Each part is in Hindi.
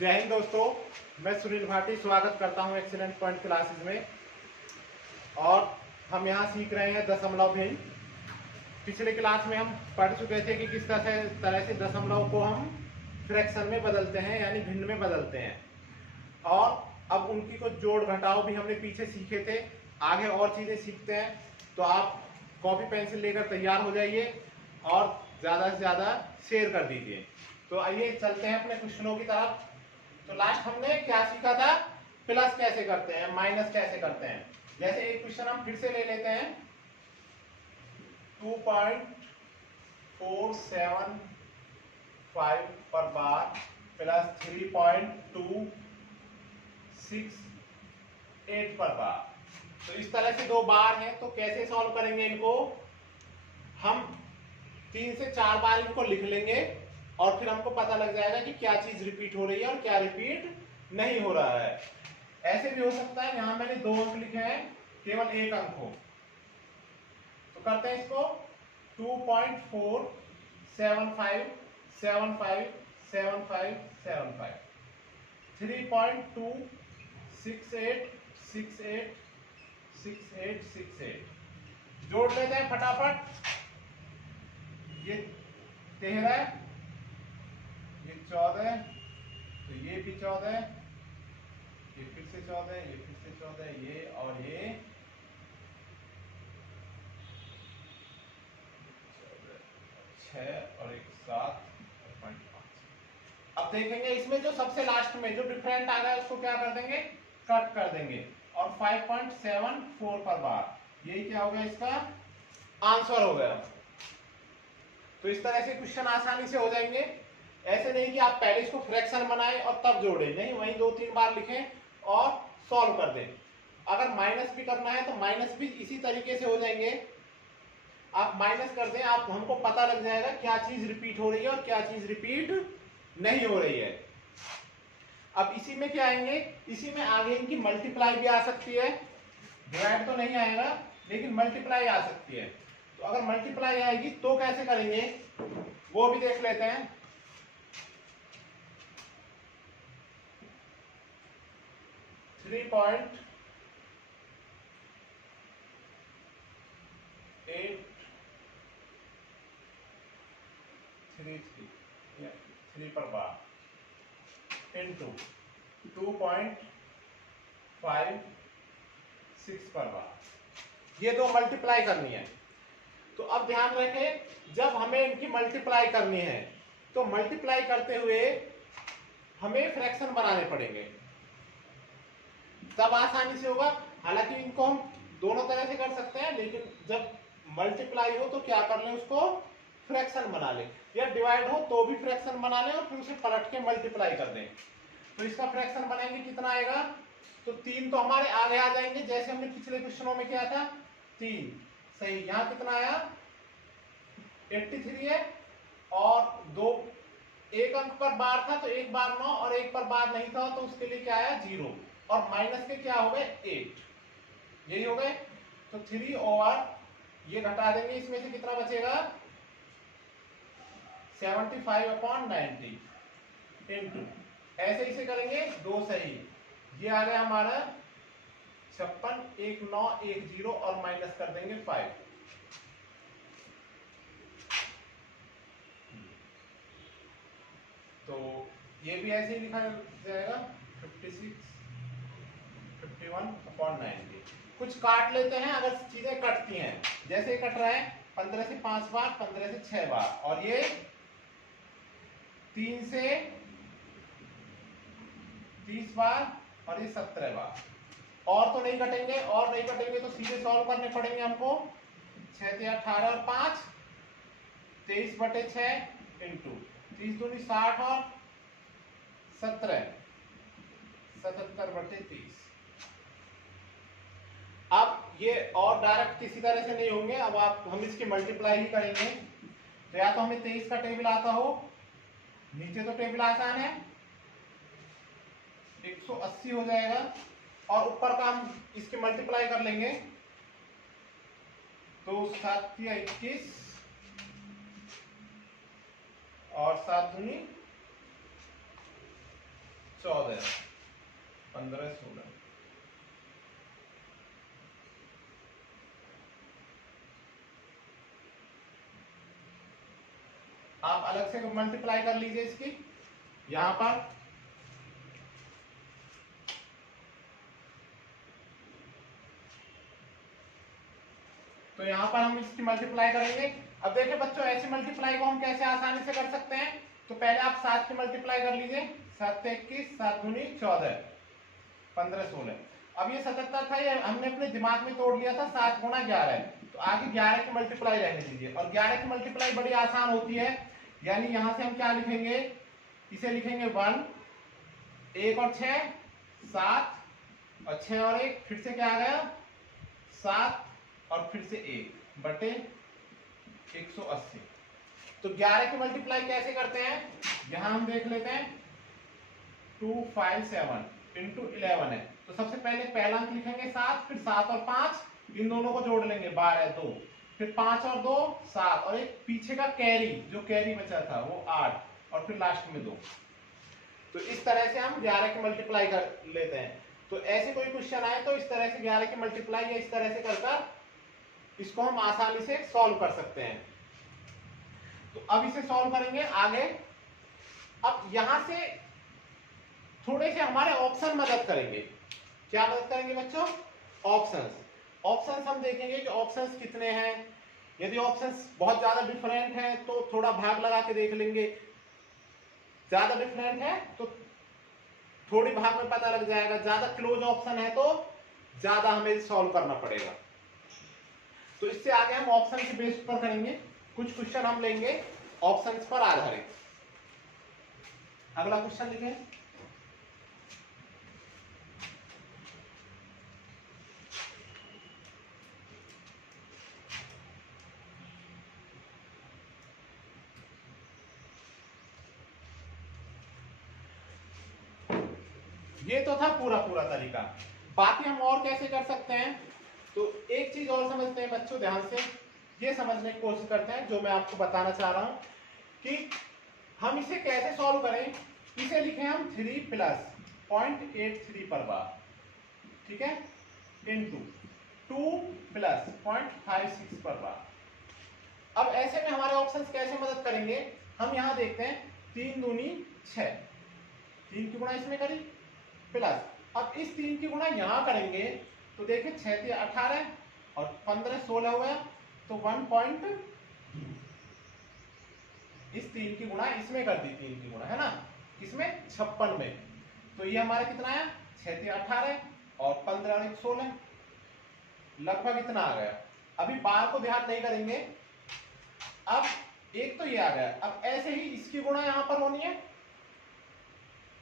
जय हिंद दोस्तों, मैं सुनील भाटी स्वागत करता हूं एक्सीलेंट पॉइंट क्लासेस में। और हम यहां सीख रहे हैं दशमलव भिन्न। पिछले क्लास में हम पढ़ चुके थे कि किस तरह से दशमलव को हम फ्रैक्शन में बदलते हैं, यानी भिन्न में बदलते हैं। और अब उनकी कुछ जोड़ घटाव भी हमने पीछे सीखे थे। आगे और चीजें सीखते हैं, तो आप कॉपी पेंसिल लेकर तैयार हो जाइए और ज्यादा से ज्यादा शेयर कर दीजिए। तो आइए चलते हैं अपने क्वेश्चनों की तरफ। तो लास्ट हमने क्या सीखा था? प्लस कैसे करते हैं, माइनस कैसे करते हैं। जैसे एक क्वेश्चन हम फिर से ले लेते हैं, 2.475 पर बार प्लस 3.268 पर बार। तो इस तरह से दो बार हैं, तो कैसे सॉल्व करेंगे इनको? हम 3 से 4 बार इनको लिख लेंगे और फिर हमको पता लग जाएगा कि क्या चीज रिपीट हो रही है और क्या रिपीट नहीं हो रहा है। ऐसे भी हो सकता है, यहां मैंने 2 अंक लिखे हैं, केवल 1 अंक हो। तो करते हैं इसको 2.475757575 3.268686868 जोड़ लेते हैं फटाफट। ये 13, ये 14, तो ये भी 14, ये फिर से 14, ये फिर से 14, ये और ये 6 और एक 7.5। अब देखेंगे इसमें जो सबसे लास्ट में जो डिफरेंट आ रहा है उसको क्या कर देंगे, कट कर देंगे। और 5.74 पर बार, यही क्या हो गया, इसका आंसर हो गया। तो इस तरह से क्वेश्चन आसानी से हो जाएंगे। ऐसे नहीं कि आप पहले इसको फ्रैक्शन बनाएं और तब जोड़ें, नहीं, वहीं 2-3 बार लिखें और सॉल्व कर दें। अगर माइनस भी करना है तो माइनस भी इसी तरीके से हो जाएंगे। आप माइनस कर दें, आप हमको पता लग जाएगा क्या चीज रिपीट हो रही है और क्या चीज रिपीट नहीं हो रही है। अब इसी में क्या आएंगे, इसी में आगे इनकी मल्टीप्लाई भी आ सकती है। डिवाइड तो नहीं आएगा, लेकिन मल्टीप्लाई आ सकती है। तो अगर मल्टीप्लाई आएगी तो कैसे करेंगे वो भी देख लेते हैं। थ्री पॉइंट 833 पर बार इंटू 2.56 पर बार, ये दो मल्टीप्लाई करनी है। तो अब ध्यान रखें, जब हमें इनकी मल्टीप्लाई करनी है तो मल्टीप्लाई करते हुए हमें फ्रैक्शन बनाने पड़ेंगे, तब आसानी से होगा। हालांकि इनको हम दोनों तरह से कर सकते हैं, लेकिन जब मल्टीप्लाई हो तो क्या कर लें, उसको फ्रैक्शन बना लें, या डिवाइड हो तो भी फ्रैक्शन बना लें और फिर उसे पलट के मल्टीप्लाई कर दें। तो इसका फ्रैक्शन बनाएंगे, कितना आएगा, तो 3 तो हमारे आगे आ जाएंगे, जैसे हमने पिछले क्वेश्चनों में किया था 3। सही, यहां कितना आया, 83 है। और एक अंक पर बार था तो एक बार 9, और एक पर बार नहीं था तो उसके लिए क्या आया, 0। और माइनस के क्या हो गए, 8, यही हो गए। तो 3 ओवर ये घटा देंगे, इसमें से कितना बचेगा, 75/90 इंटू, ऐसे इसे करेंगे 2 सही, ये आ गया हमारा 56, 1910 और माइनस कर देंगे 5। तो ये भी ऐसे ही लिखा जाएगा 56, 51/90। कुछ काट लेते हैं, अगर चीजें कटती हैं, जैसे कट रहा है 15 से 5 बार, 15 से 6 बार, और ये 3 से 30 बार, और ये 17 बार। और तो नहीं कटेंगे, और नहीं कटेंगे तो सीधे सॉल्व करने पड़ेंगे हमको। 6 से 18 और 5, 23/6 इंटू 30 दूनी 60 और 17, 77/30। अब ये और डायरेक्ट किसी तरह से नहीं होंगे, अब हम इसकी मल्टीप्लाई ही करेंगे। तो या तो हमें 23 का टेबल आता हो, नीचे तो टेबल आसान है, 180 हो जाएगा, और ऊपर का हम इसके मल्टीप्लाई कर लेंगे। तो 7 या 21 और 7 दूनी 14, 15, 16। आप अलग से मल्टीप्लाई कर लीजिए इसकी यहां पर। तो यहां पर हम इसकी मल्टीप्लाई करेंगे। अब देखिए बच्चों, ऐसी मल्टीप्लाई को हम कैसे आसानी से कर सकते हैं। तो पहले आप 7 की मल्टीप्लाई कर लीजिए। 7 21, 7 दूनी 14, 15 16। अब ये 77 था, ये हमने अपने दिमाग में तोड़ लिया था 7 गुणा 11 है। तो आगे 11 की मल्टीप्लाई रहने दीजिए। और 11 की मल्टीप्लाई बड़ी आसान होती है। यानी यहां से हम क्या लिखेंगे, इसे लिखेंगे 1, 1 और 6 7, और 6 और 1 फिर से क्या आ गया 7, और फिर से 1 बटे 180। तो 11 की मल्टीप्लाई कैसे करते हैं, यहां हम देख लेते हैं। 257 इंटू 11 है। तो सबसे पहले पहला अंक लिखेंगे 7, फिर 7 और 5 इन दोनों को जोड़ लेंगे 12 2, फिर 5 और 2 7, और एक पीछे का कैरी जो कैरी बचा था वो 8, और फिर लास्ट में 2। तो इस तरह से हम 11 की मल्टीप्लाई कर लेते हैं। तो ऐसे कोई क्वेश्चन आए तो इस तरह से 11 की मल्टीप्लाई या इस तरह से कर इसको हम आसानी से सॉल्व कर सकते हैं। तो अब इसे सॉल्व करेंगे आगे। अब यहां से थोड़े से हमारे ऑप्शन मदद करेंगे। क्या मदद करेंगे बच्चों, ऑप्शंस। ऑप्शंस हम देखेंगे कि ऑप्शंस कितने हैं। यदि ऑप्शंस बहुत ज्यादा डिफरेंट है तो थोड़ा भाग लगा के देख लेंगे, ज्यादा डिफरेंट है तो थोड़ी भाग में पता लग जाएगा, ज्यादा क्लोज ऑप्शन है तो ज्यादा हमें सॉल्व करना पड़ेगा। तो इससे आगे हम ऑप्शन के बेस पर करेंगे। कुछ क्वेश्चन हम लेंगे ऑप्शंस पर आधारित। अगला क्वेश्चन लिखें। ये तो था पूरा पूरा तरीका। बाकी हम और कैसे कर सकते हैं, तो एक चीज और समझते हैं बच्चों, ध्यान से ये समझने की कोशिश करते हैं जो मैं आपको बताना चाह रहा हूं कि हम इसे कैसे सॉल्व करें। इसे लिखें हम 3 प्लस 0.83 पर बार, ठीक है, इनटू 2 प्लस 0.56 पर बार। अब ऐसे में हमारे ऑप्शंस कैसे मदद करेंगे, हम यहां देखते हैं 3 दूनी 6, 3 की गुणा इसमें करी प्लस, अब इस 3 की गुणा यहां करेंगे तो देखिए 6 से 18 और 15 16 हुआ, तो 1 पॉइंट, इस 3 की गुणा इसमें कर दी, 3 की गुणा है ना इसमें 56 में, तो ये हमारा कितना है 6 से 18 और 15 और 1 16, लगभग इतना आ गया। अभी बार को ध्यान नहीं करेंगे। अब एक तो ये आ गया, अब ऐसे ही इसकी गुणा यहां पर होनी है,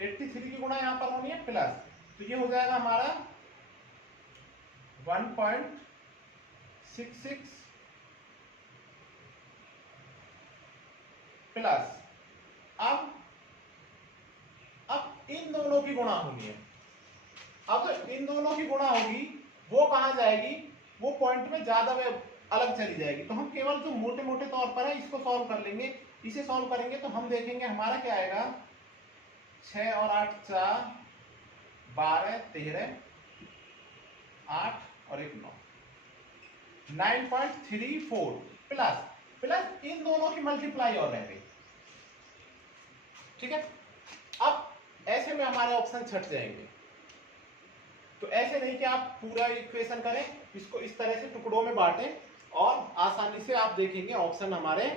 83 की गुणा यहां पर होनी है प्लस, तो ये हो जाएगा हमारा 1.66 प्लस, अब इन दोनों की गुणा होनी है। अब इन दोनों की गुणा होगी वो कहां जाएगी, वो पॉइंट में ज्यादा में अलग चली जाएगी। तो हम केवल जो मोटे मोटे तौर पर है इसको सॉल्व कर लेंगे। इसे सॉल्व करेंगे तो हम देखेंगे हमारा क्या आएगा, 6 और 8 4 12 13 8 और 1 9, 9.34 प्लस प्लस इन दोनों की मल्टीप्लाई और रह गई, ठीक है। अब ऐसे में हमारे ऑप्शन छट जाएंगे। तो ऐसे नहीं कि आप पूरा इक्वेशन करें, इसको इस तरह से टुकड़ों में बांटें और आसानी से आप देखेंगे ऑप्शन हमारे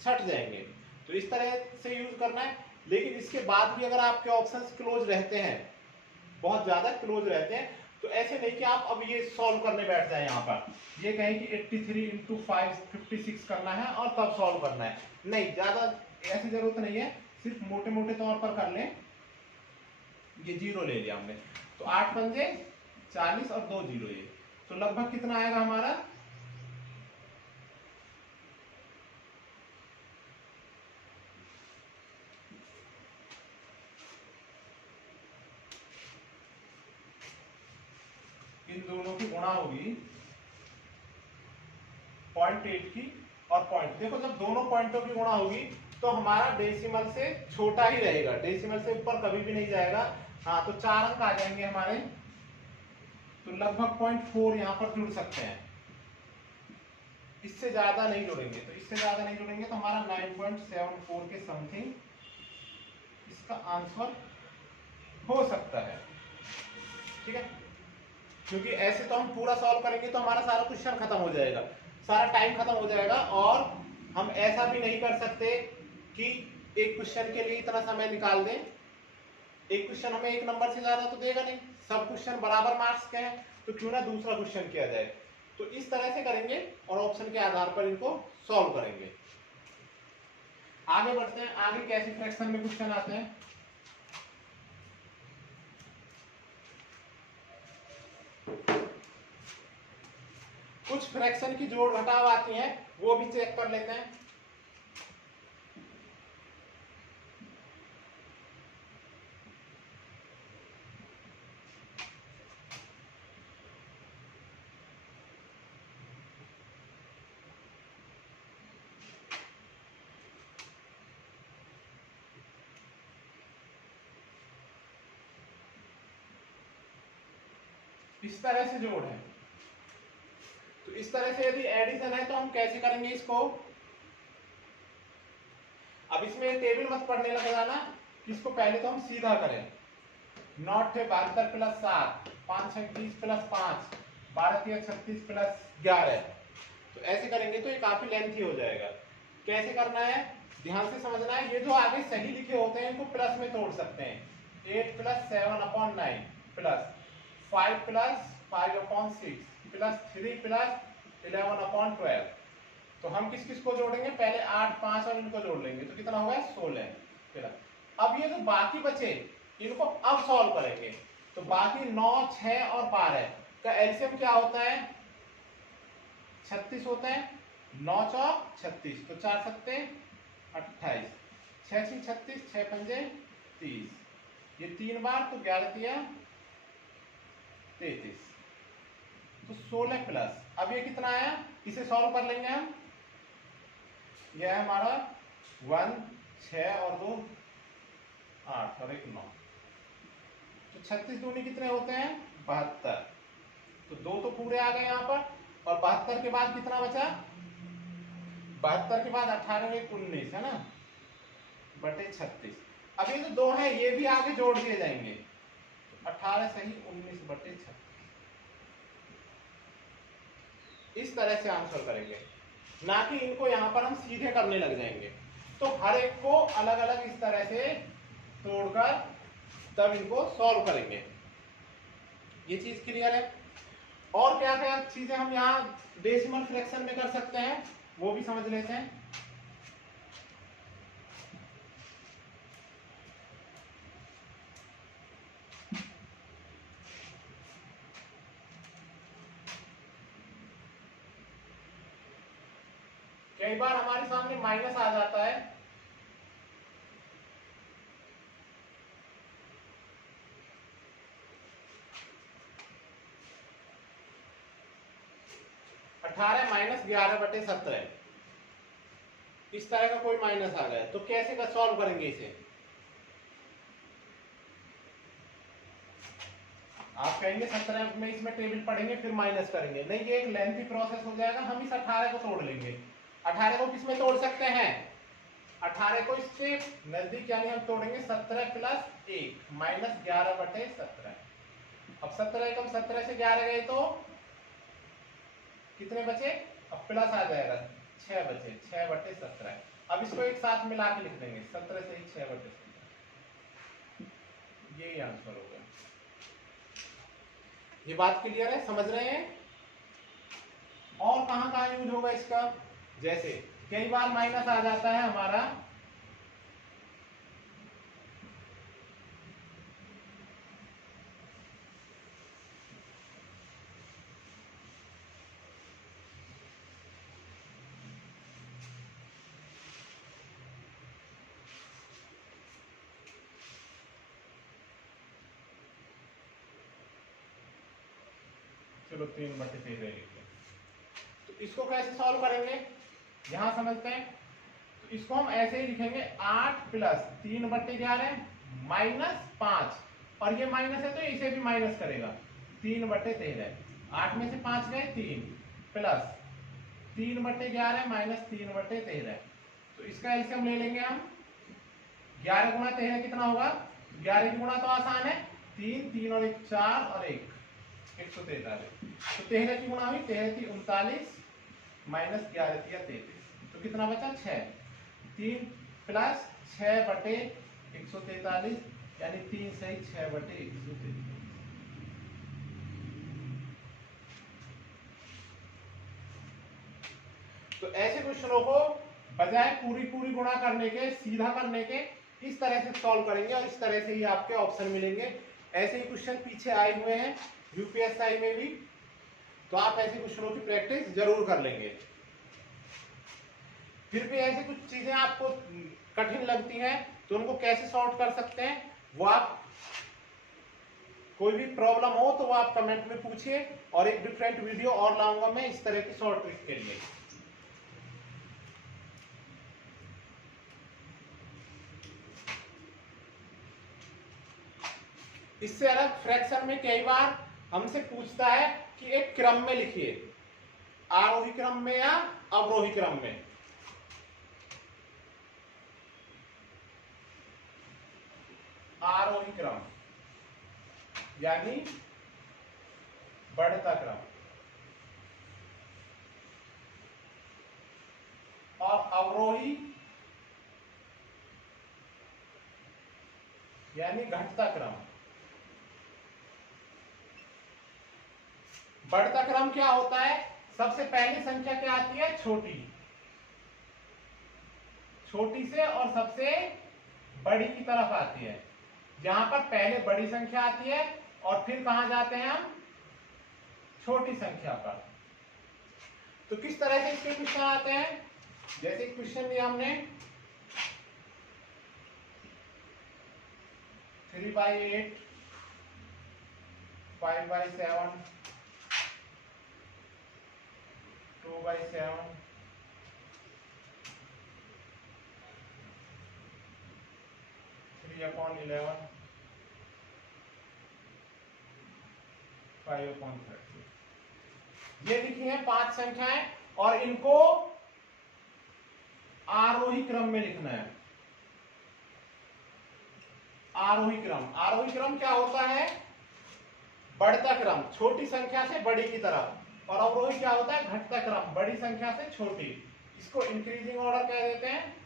छट जाएंगे। तो इस तरह से यूज करना है। लेकिन इसके बाद भी अगर आपके ऑप्शंस क्लोज रहते हैं, बहुत ज्यादा क्लोज रहते हैं, तो ऐसे नहीं कि आप अब ये सॉल्व करने बैठ जाए, यहाँ पर ये कहें कि 83 इंटू 5 56 करना है और तब सॉल्व करना है, नहीं, ज्यादा ऐसी जरूरत नहीं है। सिर्फ मोटे मोटे तौर पर कर लें। ये जीरो ले लिया हमने, तो 8 पंजे 40 और 2 जीरो, ये तो लगभग कितना आएगा हमारा, इन दोनों की गुणा होगी 0.8 की और पॉइंट, देखो जब दोनों पॉइंटों की गुणा होगी तो हमारा डेसिमल से छोटा ही रहेगा, डेसिमल से ऊपर कभी भी नहीं जाएगा। हाँ, तो 4 अंक आ जाएंगे हमारे, तो लगभग 0.4 यहाँ पर जुड़ सकते हैं, इससे ज्यादा नहीं जुड़ेंगे। तो इससे ज्यादा नहीं जुड़ेंगे तो हमारा 9.74 के समथिंग इसका आंसर हो सकता है। ठीक है, क्योंकि ऐसे तो हम पूरा सॉल्व करेंगे तो हमारा सारा क्वेश्चन खत्म हो जाएगा, सारा टाइम खत्म हो जाएगा। और हम ऐसा भी नहीं कर सकते कि एक क्वेश्चन के लिए इतना समय निकाल दें, एक क्वेश्चन हमें एक नंबर से ज्यादा तो देगा नहीं, सब क्वेश्चन बराबर मार्क्स के हैं, तो क्यों ना दूसरा क्वेश्चन किया जाए। तो इस तरह से करेंगे और ऑप्शन के आधार पर इनको सॉल्व करेंगे। आगे बढ़ते हैं, आगे कैसे फ्रैक्शन में क्वेश्चन आते हैं। कुछ फ्रैक्शन की जोड़ घटाव आती हैं, वो भी चेक कर लेते हैं। इस तरह से जोड़ है, तो इस तरह से यदि एडिशन है तो हम कैसे करेंगे इसको। अब इसमें टेबल मत पढ़ने लग जाना, इसको पहले तो हम सीधा करें। 9 थे 72 प्लस 7, 5 6 30 प्लस 5, 12 3 36 प्लस 11। तो ऐसे करेंगे तो ये काफी लेंथी हो जाएगा। कैसे करना है ध्यान से समझना है। ये जो आगे सही लिखे होते हैं इनको प्लस में तोड़ सकते हैं। 8 plus 7/9 plus 5 plus 5/6 plus 3 plus 11/12। तो हम किस किस को जोड़ेंगे, पहले 8 5 और इनको जोड़ लेंगे तो कितना होगा 16 प्लस। अब ये जो बाकी बचे इनको अब सॉल्व करेंगे। तो बाकी 9 6 और 12 का एलसीएम क्या होता है 36 होता है। 9 चौक 36, तो 4 सत्ते 28, 6 6 36, 6 पंजे 30, ये 3 बार तो 11 तिया 33, तो 16 प्लस। अब ये कितना आया, इसे सॉल्व कर लेंगे हम। यह है हमारा 1 6 और 2 8 और 1 9, तो 36 दूनी कितने होते हैं 72, तो 2 तो पूरे आ गए यहाँ पर। और 72 के बाद कितना बचा, 72 के बाद 18 में 19 है ना बटे 36। अब ये जो 2 है ये भी आगे जोड़ दिए जाएंगे, 18 सही 19 बटे 36। इस तरह से आंसर करेंगे, ना कि इनको यहां पर हम सीधे करने लग जाएंगे। तो हर एक को अलग अलग इस तरह से तोड़कर तब इनको सॉल्व करेंगे। ये चीज क्लियर है। और क्या क्या चीजें हम यहाँ डेसिमल फ्रैक्शन में कर सकते हैं वो भी समझ लेते हैं। कई बार हमारे सामने माइनस आ जाता है, अठारह माइनस 11 बटे 17, इस तरह का कोई माइनस आ गया तो कैसे का सॉल्व करेंगे इसे। आप कहेंगे 17 में इसमें टेबल पढ़ेंगे फिर माइनस करेंगे, नहीं ये एक लेंथी प्रोसेस हो जाएगा। हम इस 18 को तोड़ लेंगे। 18 को किस में तोड़ सकते हैं, 18 को इसके नजदीक यानी हम तोड़ेंगे 17 प्लस 1 माइनस 11 बटे 17। अब 17 कम 17 से 11 गए तो कितने बचे, अब प्लस आ जाएगा 6 बचे 6 बटे 17। अब इसको एक साथ मिला के लिख देंगे 17 से 6 बटे 17, यही आंसर होगा। ये बात क्लियर है, समझ रहे हैं। और कहां कहां यूज होगा इसका, जैसे कई बार माइनस आ जाता है हमारा चलो 3 बटे 13 लिखते हैं। तो इसको कैसे सॉल्व करेंगे यहां समझते हैं। तो तो इसको हम ऐसे ही लिखेंगे 8 प्लस 3/11 माइनस 5, और ये माइनस है तो इसे भी माइनस करेगा, 3/13। 8 में से 5 गए 3, प्लस 3/11 माइनस 3/13। तो इसका एलसीएम ले लेंगे हम, 11 गुणा 13 कितना होगा, 11 की गुणा तो आसान है, 3, 3 और 1 4 और 1 143। तो 13 की गुणा हुई, 13 थी 39 माइनस 11 थी 33, तो कितना बचा 6। 3 प्लस 6/143, यानी 3 सही 6/143। तो ऐसे क्वेश्चनों को बजाय पूरी पूरी गुणा करने के, सीधा करने के, इस तरह से सॉल्व करेंगे और इस तरह से ही आपके ऑप्शन मिलेंगे। ऐसे ही क्वेश्चन पीछे आए हुए हैं यूपीएसआई में भी, तो आप ऐसे क्वेश्चनों की प्रैक्टिस जरूर कर लेंगे। फिर भी ऐसी कुछ चीजें आपको कठिन लगती हैं तो उनको कैसे सॉल्व कर सकते हैं, वो आप कोई भी प्रॉब्लम हो तो वो आप कमेंट में पूछिए, और एक डिफरेंट वीडियो और लाऊंगा मैं इस तरह की शॉर्ट ट्रिक के लिए। इससे अलग फ्रैक्शन में कई बार हमसे पूछता है कि एक क्रम में लिखिए, आरोही क्रम में या अवरोही क्रम में। आरोही क्रम यानी बढ़ता क्रम, और अवरोही यानी घटता क्रम। बढ़ता क्रम क्या होता है, सबसे पहली संख्या क्या आती है, छोटी, छोटी से और सबसे बड़ी की तरफ आती है। यहां पर पहले बड़ी संख्या आती है और फिर कहां जाते हैं हम, छोटी संख्या पर। तो किस तरह से इसके क्वेश्चन आते हैं, जैसे क्वेश्चन दिया हमने 3/8, 5/7, 2/7, 3/11, 5/30। ये लिखी है 5 संख्याएं, और इनको आरोही क्रम में लिखना है। आरोही क्रम, आरोही क्रम क्या होता है, बढ़ता क्रम, छोटी संख्या से बड़ी की तरफ, और अवरोही क्या होता है, घटता क्रम, बड़ी संख्या से छोटी। इसको इंक्रीजिंग ऑर्डर कह देते हैं,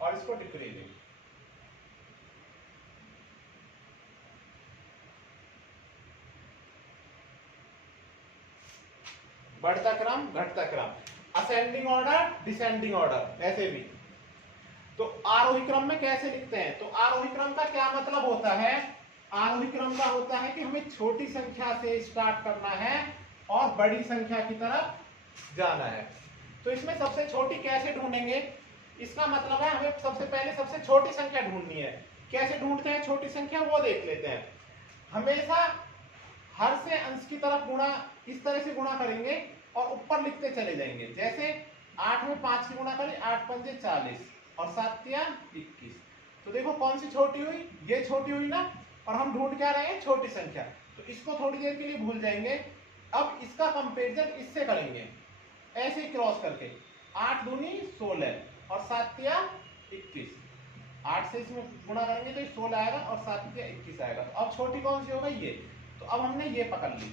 और इसको डिक्रीजिंग। बढ़ता क्रम, घटता क्रम, असेंडिंग ऑर्डर, डिसेंडिंग ऑर्डर, ऐसे भी। तो आरोही क्रम में कैसे लिखते हैं, तो आरोही क्रम का क्या मतलब होता है, आरोही क्रम का होता है कि हमें छोटी संख्या से स्टार्ट करना है और बड़ी संख्या की तरफ जाना है। तो इसमें सबसे छोटी कैसे ढूंढेंगे, इसका मतलब है हमें सबसे पहले सबसे छोटी संख्या ढूंढनी है। कैसे ढूंढते हैं छोटी संख्या, वो देख लेते हैं। हमेशा हर से अंश की तरफ गुणा, इस तरह से गुणा करेंगे और ऊपर लिखते चले जाएंगे। जैसे 8 में 5 की गुणा करें, 8 पंजे 40 और 7 21। तो देखो कौन सी छोटी हुई, ये छोटी हुई ना, और हम ढूंढ क्या रहे हैं, छोटी संख्या। तो इसको थोड़ी देर के लिए भूल जाएंगे। अब इसका कंपेरिजन इससे करेंगे, ऐसे ही क्रॉस करके, 8 दूनी 16 और 7 21। 8 से इसमें गुणा करेंगे तो 16 आएगा और 7 21 आएगा। तो अब छोटी कौन सी हो गई, ये। तो अब हमने ये पकड़ ली,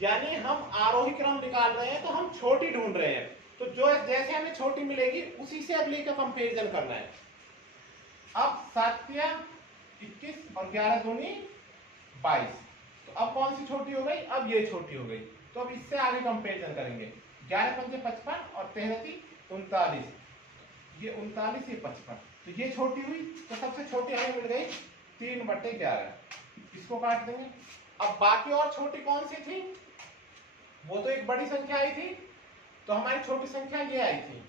यानी हम आरोही क्रम निकाल रहे हैं तो हम छोटी ढूंढ रहे हैं। तो जो जैसे हमें छोटी मिलेगी उसी से अगली का कंपेरिजन करना है। अब 7 21 और 11 दूनी 22। तो अब कौन सी छोटी हो गई, अब ये छोटी हो गई। तो अब इससे आगे कंपेरिजन करेंगे, 11 पंजे 55 और 13 39, ये 39 ये 55। तो ये छोटी हुई, तो सबसे छोटी हमें मिल गई 3/11, इसको काट देंगे। अब बाकी और छोटी कौन सी थी, वो तो एक बड़ी संख्या आई थी, तो हमारी छोटी संख्या ये आई थी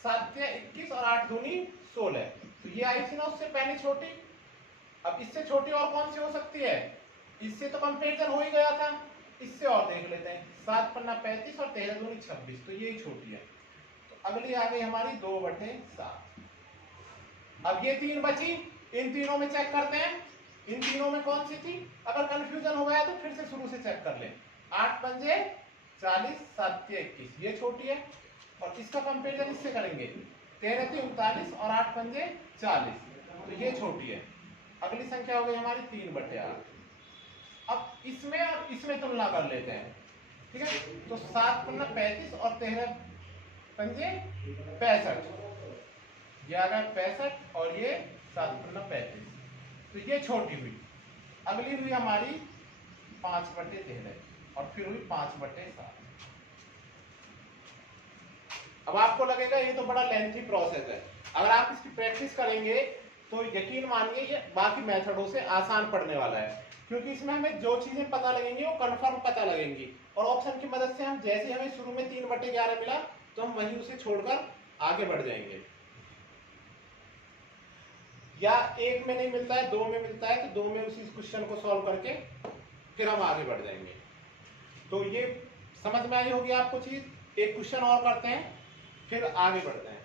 7 21 और 8 दूनी 16। तो ये आई थी ना उससे पहले छोटी। अब इससे छोटी और कौन सी हो सकती है, इससे तो कंपेरिजन हो ही गया था, इससे और देख लेते हैं, 7 पन्ना 35 और 13 दूनी 26, तो यही छोटी है। तो अगली आ गई हमारी 2/7। अब ये 3 बची, इन तीनों में चेक करते हैं, इन तीनों में कौन सी थी। अगर कंफ्यूजन हो गया तो फिर से शुरू से चेक कर लें। 8 पंजे 40, 7 के 21, ये छोटी है। और इसका कंपेरिजन इससे करेंगे, 13 × 39 और 8 पंजे 40, तो ये छोटी है। अगली संख्या हो गई हमारी 3/8। अब इसमें और इसमें तुलना कर लेते हैं, ठीक है। तो 7 पन्ना 35 और 13 पंजे 65, ये आ गया 65 और ये 7 पन्ना 35, तो ये छोटी हुई। अगली हुई हमारी 5/13 और फिर हुई 5/7। अब आपको लगेगा ये तो बड़ा लेंथी प्रोसेस है, अगर आप इसकी प्रैक्टिस करेंगे तो यकीन मानिए ये बाकी मेथडों से आसान पड़ने वाला है, क्योंकि इसमें हमें जो चीजें पता लगेंगी वो कंफर्म पता लगेंगी, और ऑप्शन की मदद से हम जैसे हमें शुरू में 3/11 मिला तो हम वहीं उसे छोड़कर आगे बढ़ जाएंगे। या एक में नहीं मिलता है, 2 में मिलता है, तो 2 में उसी क्वेश्चन को सॉल्व करके फिर हम आगे बढ़ जाएंगे। तो ये समझ में आई होगी आपको चीज। एक क्वेश्चन और करते हैं फिर आगे बढ़ते हैं।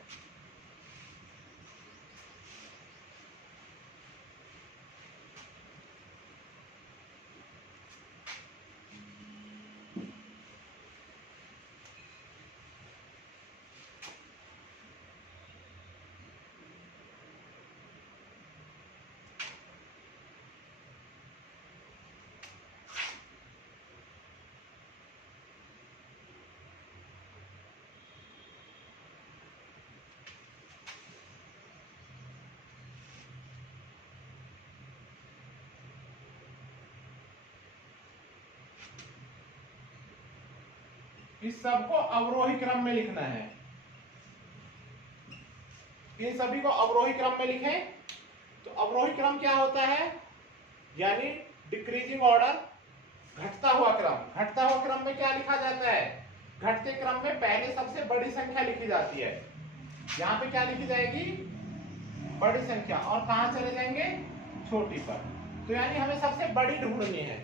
इस सबको अवरोही क्रम में लिखना है, इन सभी को अवरोही क्रम में लिखें। तो अवरोही क्रम क्या होता है, यानी डिक्रीजिंग ऑर्डर, घटता हुआ क्रम। घटता हुआ क्रम में क्या लिखा जाता है, घटते क्रम में पहले सबसे बड़ी संख्या लिखी जाती है। यहाँ पे क्या लिखी जाएगी, बड़ी संख्या, और कहां चले जाएंगे, छोटी पर। तो यानी हमें सबसे बड़ी ढूंढनी है,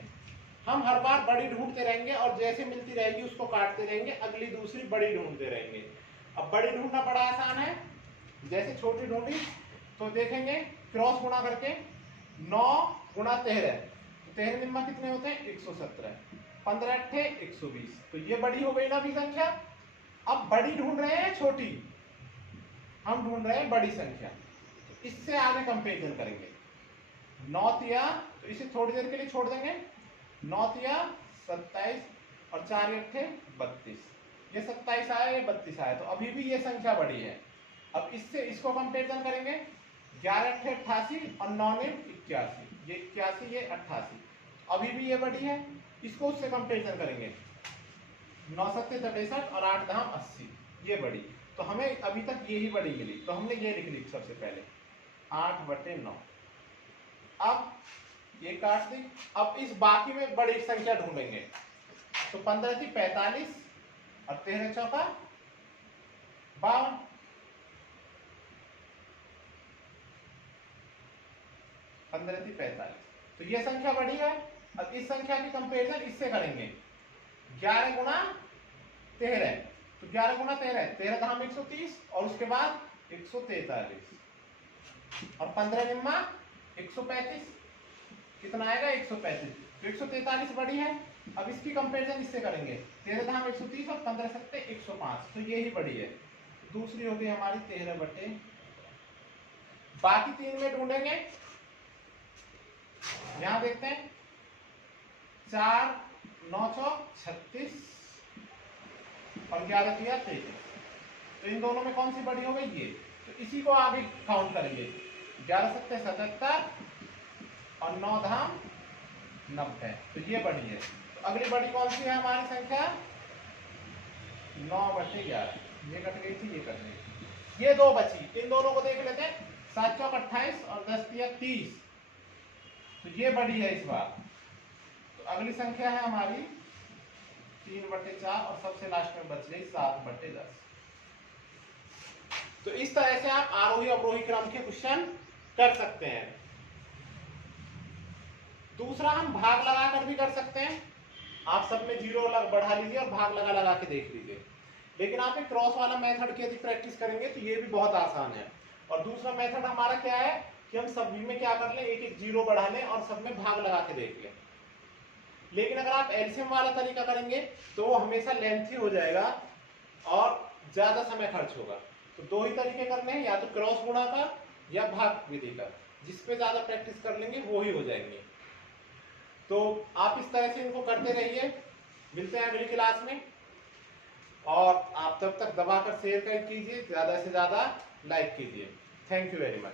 हम हर बार बड़ी ढूंढते रहेंगे और जैसे मिलती रहेगी उसको काटते रहेंगे, अगली दूसरी बड़ी ढूंढते रहेंगे। अब बड़ी ढूंढना बड़ा आसान है, जैसे छोटी ढूंढी तो देखेंगे क्रॉस गुणा करके 9 × 13, तो 13 निम्मा कितने होते हैं 117, 15 अट्ठे 120, तो ये बड़ी हो गई ना भी संख्या। अब बड़ी ढूंढ रहे हैं छोटी, हम ढूंढ रहे हैं बड़ी संख्या, तो इससे आगे कंपेरिजन करेंगे। 9 तिया, तो इसे थोड़ी देर के लिए छोड़ देंगे, 9 तिया 27 और 4 अट्ठे 32, ये 27 आया, ये 32 आया, तो अभी भी ये संख्या बड़ी है। अब इससे इसको कंपेरिजन करेंगे, 11 अट्ठे 88 और 9 निम 81, ये 81 ये 88, अभी भी ये बड़ी है। इसको उससे कंपेरिजन करेंगे, 9 सत्ते 63 और 8 धाम 80, ये बड़ी। तो हमें अभी तक ये ही बड़ी मिली, तो हमने ये लिख ली सबसे पहले 8/9। अब ये काट दी, अब इस बाकी में बड़ी संख्या ढूंढेंगे, तो 15 थी 45 और 13 चौका 52, 15 थी 45, तो ये संख्या बड़ी है। अब इस संख्या की कंपेरिजन इससे करेंगे, 11 × 13, तो 11 × 13, 13 धाम 130 और उसके बाद 143 और 15 निम्मा 135, कितना आएगा 135, तो 143 बड़ी है। अब इसकी कंपेरिजन इससे करेंगे, 13 धाम 130 और 15 सत्ते 105, तो ये ही बड़ी है। दूसरी हो गई हमारी 13/, बाकी 3 में ढूंढेंगे, यहां देखते हैं 4 9 चौक 36 और 11 तिया 33, तो इन दोनों में कौन सी बड़ी हो गई ये, तो इसी को आगे काउंट करेंगे, 11 सत्ते 77 और 9 धाम 90, तो ये बड़ी है। तो अगली बड़ी कौन सी है हमारी संख्या, 9/11, ये कट गई थी, ये कट गई थी, ये 2 बची, इन दोनों को देख लेते हैं, 7 चौक 28 और 10 तिया 30, तो ये बड़ी है इस बार। तो अगली संख्या है हमारी 3/4 और सबसे लास्ट में बच गई 7/10। तो इस तरह से आप आरोही अवरोही क्रम के क्वेश्चन कर सकते हैं। दूसरा हम भाग लगाकर भी कर सकते हैं, आप सब में 0 बढ़ा लीजिए और भाग लगा लगा के देख लीजिए। लेकिन आप एक क्रॉस वाला मेथड की यदि प्रैक्टिस करेंगे तो ये भी बहुत आसान है। और दूसरा मेथड हमारा क्या है कि हम सभी में क्या कर लें, एक एक 0 बढ़ा लें और सब में भाग लगा के देख लें। लेकिन अगर आप एलसीएम वाला तरीका करेंगे तो वो हमेशा लेंथी हो जाएगा और ज्यादा समय खर्च होगा। तो दो ही तरीके करने हैं, या तो क्रॉस गुणा का या भाग विधि का। जिस पे ज्यादा प्रैक्टिस कर लेंगे वो ही हो जाएंगे। तो आप इस तरह से इनको करते रहिए। मिलते हैं अगली क्लास में। और आप तब तक दबाकर शेयर कर कीजिए, ज्यादा से ज्यादा लाइक कीजिए। Thank you very much.